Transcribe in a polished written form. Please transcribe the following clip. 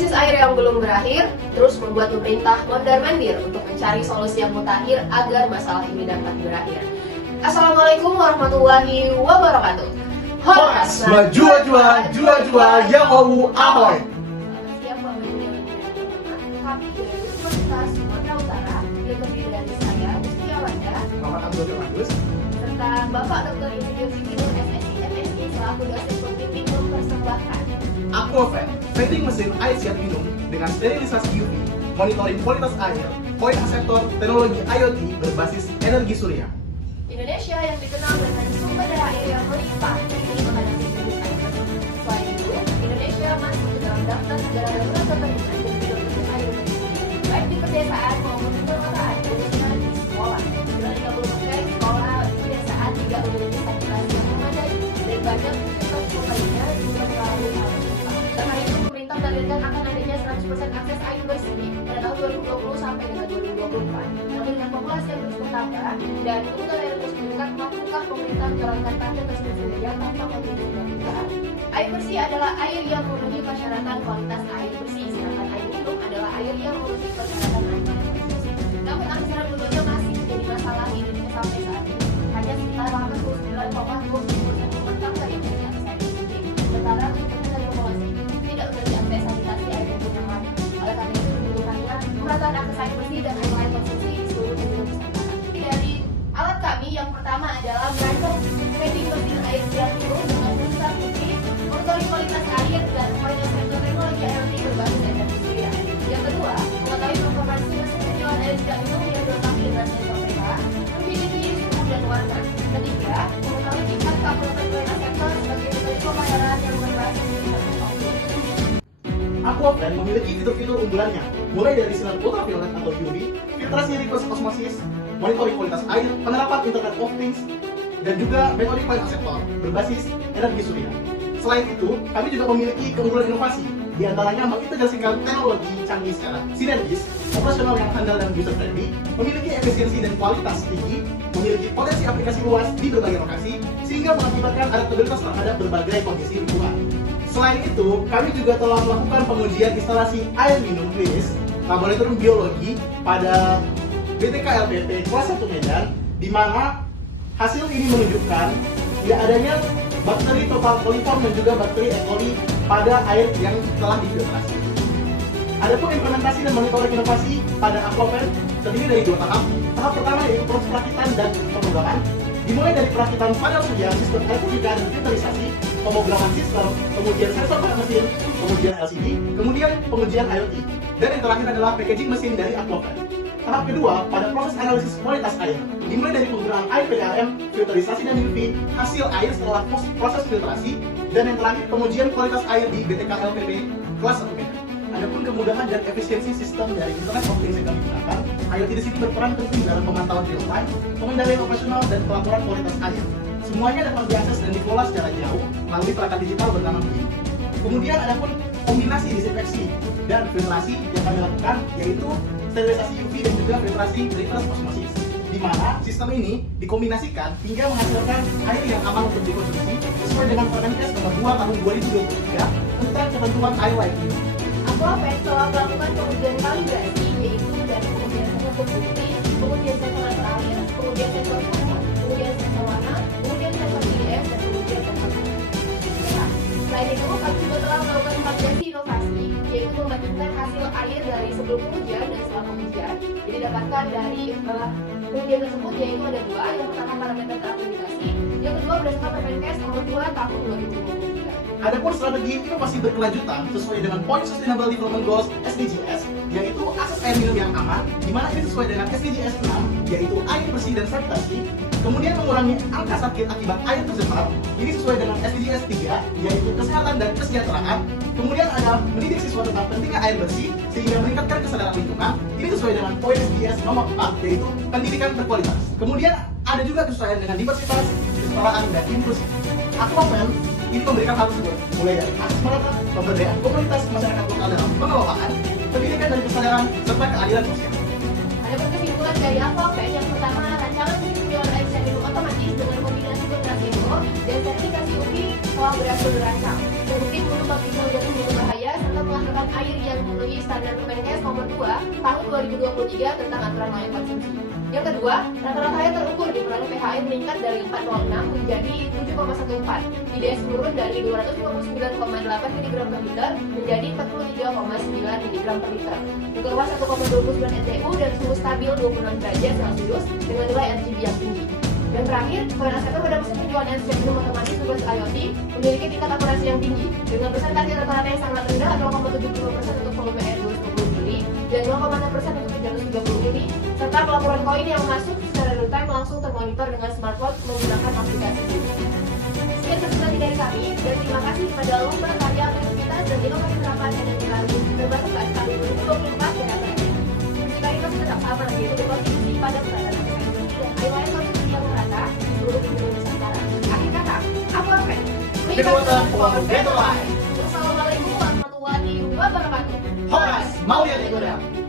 Krisis air yang belum berakhir terus membuat pemerintah mondar-mandir untuk mencari solusi yang mutakhir agar masalah ini dapat berakhir. Assalamualaikum warahmatullahi wabarakatuh. Horas, jua-jua, jua-jua, yang mau ahoy. Siapa kami dari Universitas Sumatera Utara yang terdiri dari saya, Mustiawanda, Muhammad Abdul Bagus, serta Bapak Dr. Insinyur Siti Nur SSI MSI selaku dosen pembimbing mempersembahkan Aquavet, vending mesin air siap minum dengan sterilisasi UV, monitoring kualitas air, point aseptor, teknologi IoT berbasis energi surya. Indonesia yang dikenal dengan sumber daya air yang melimpah ini menghadapi krisis air. Selain itu, Indonesia masuk ke dalam daftar negara darurat tertentu dan tidak krisis air baik di pedesaan maupun di perkotaan, khususnya di sekolah. Dengan 30% sekolah di pedesaan tidak memiliki sanitasi yang memadai dan banyak fasilitas lainnya juga mengalami hal serupa. Karena itu, pemerintah menargetkan akan adanya 100% akses air bersih pada tahun 2020 sampai dengan 2024. Namun dengan populasi yang terus bertambah dan kebutuhan air terus meningkat, mampukah pemerintah menjalankan target tersebut sendirian tanpa membutuhkan perubahan? Air bersih adalah air yang memenuhi persyaratan kualitas air bersih, sedangkan air minum adalah air yang memenuhi persyaratan air minum bersih. Namun aksesan keduanya masih menjadi masalah di Indonesia sampai saat ini. Hanya sekitar 89,20% rumah tangga yang memiliki akses air bersih, sementara 7% dari populasi tidak memiliki akses sanitasi air minum yang layak. Oleh karena itu dibutuhkannya pemerataan akses air bersih dan air layak konsumsi di seluruh Indonesia Nusantara. Dari alat kami yang pertama adalah merancang vending mesin air siap minum dengan sensor UV, monitoring kualitas air dan point aseptor teknologi IoT berbasis energi surya. Yang kedua, mengetahui performansi mesin penjualan air siap minum yang dilengkapi dengan sensor pH, memiliki suhu dan warna. Ketiga, mengetahui tingkat keakuratan point aseptor sebagai metode pembayaran yang berbasis internet of things. Aquavet memiliki fitur-fitur unggulannya, mulai dari sinar ultraviolet atau UV, filtrasi reverse osmosis, monitoring kualitas air, penerapan Internet of Things, dan juga metode point aseptor berbasis energi surya. Selain itu, kami juga memiliki keunggulan inovasi, di antaranya mengintegrasikan teknologi canggih secara sinergis, operasional yang handal dan user friendly, memiliki efisiensi dan kualitas tinggi, memiliki potensi aplikasi luas di berbagai lokasi, sehingga mengakibatkan adaptabilitas terhadap berbagai kondisi lingkungan. Selain itu, kami juga telah melakukan pengujian instalasi air minum klinis laboratorium biologi pada BTK LPP kelas 1 Medan, di mana hasil ini menunjukkan tidak adanya bakteri total coliform dan juga bakteri E. coli pada air yang telah difiltrasi. Adapun implementasi dan monitoring inovasi pada Aquavet terdiri dari 2 tahap. Tahap pertama yaitu proses perakitan dan pemrograman, dimulai dari perakitan panel surya, sistem elektrika dan filterisasi, pemrograman sistem, kemudian sensor pada mesin, kemudian LCD, kemudian pengujian IoT, dan yang terakhir adalah packaging mesin dari Aquavet. Tahap kedua pada proses analisis kualitas air, dimulai dari penggunaan air PDAM, filterisasi dan UV, hasil air setelah proses filtrasi, dan yang terakhir pengujian kualitas air di BTK LPP kelas 1 Medan. Adapun kemudahan dan efisiensi sistem dari Internet of Things yang kami gunakan, IoT di sini berperan penting dalam pemantauan real time, pengendalian operasional dan pelaporan kualitas air. Semuanya dapat diakses dan dikelola secara jauh melalui perangkat digital bernama BIM. Kemudian adapun kombinasi disinfeksi dan filtrasi yang kami lakukan yaitu sterilisasi UV dan juga filtrasi reverse osmosis, di mana sistem ini dikombinasikan hingga menghasilkan air yang aman untuk dikonsumsi sesuai dengan Permenkes nomor 2 tahun 2023 tentang ketentuan air layak minum. Aquavet telah melakukan pengujian kalibrasi yaitu dari pengujian sensor bukti, pengujian sensor air, pengujian sensor suhu, pengujian sensor warna, pengujian sensor PDS, dan pengujian sensor pH. Selain itu, kami juga telah melakukan validasi inovasi yaitu membandingkan hasil air dari sebelum pengujian dan setelah pengujian. Jadi dapatkan dari pengujian tersebut yaitu ada 2, yang pertama parameter terakreditasi, yang kedua berdasarkan Permenkes nomor 2 tahun 2023. Adapun strategi inovasi berkelanjutan sesuai dengan Point Sustainable Development Goals SDGs, yaitu akses air minum yang aman, di mana ini sesuai dengan SDGs 6, yaitu air bersih dan sanitasi. Kemudian mengurangi angka sakit akibat air tercemar, ini sesuai dengan SDGs 3, yaitu kesehatan dan kesejahteraan. Kemudian ada mendidik siswa tentang pentingnya air bersih sehingga meningkatkan kesadaran lingkungan, ini sesuai dengan poin SDGs nomor 4, yaitu pendidikan berkualitas. Kemudian ada juga kesesuaian dengan diversitas, kesetaraan, dan inklusi. Aquavet ini memberikan hal tersebut, mulai dari akses merata, pemberdayaan komunitas masyarakat lokal dalam pengelolaan, pendidikan dan kesadaran, serta keadilan sosial. Ada kesimpulan dari Aquavet yang pertama, rancangan sistem penjualan air siap minum otomatis dengan kombinasi filtrasi eco dan sertifikasi UV telah berhasil dirancang. Terbukti mengubah bisa menjadi berbahaya serta menghasilkan air yang 2023 tentang aturan layan konsumsi. Yang kedua, rata-rata air terukur di Perairan PHM meningkat dari 406 menjadi 7,14. IDS menurun dari 259,8 mg per liter menjadi 43,9 mg per liter. Keluar 1,29 NTU dan suhu stabil 26 derajat Celcius dengan nilai RGB yang tinggi. Dan terakhir, peran asesor pada mesin penjualan handset minum otomatis berbasis IoT memiliki tingkat akurasi yang tinggi dengan presentasi rata-rata yang sangat rendah 0,75% untuk volume air 220 mili dan 0,6% untuk 330 mili serta pelaporan koin yang masuk secara real time langsung termonitor dengan smartphone menggunakan aplikasi Bluetooth. Sekian presentasi dari kami dan terima kasih kepada lomba karya kreativitas dan inovasi terapan energi baru berbasis KSK 2024 dan ATM. Jika ini masih tetap sama yaitu berkontribusi pada penanganan ekonomi dan riwayat konsumsi yang merata di seluruh Indonesia Nusantara. Akhir kata, aku Arven. Kekuatan for better life. Wassalamualaikum warahmatullahi wabarakatuh. Horas Maulya Iguda.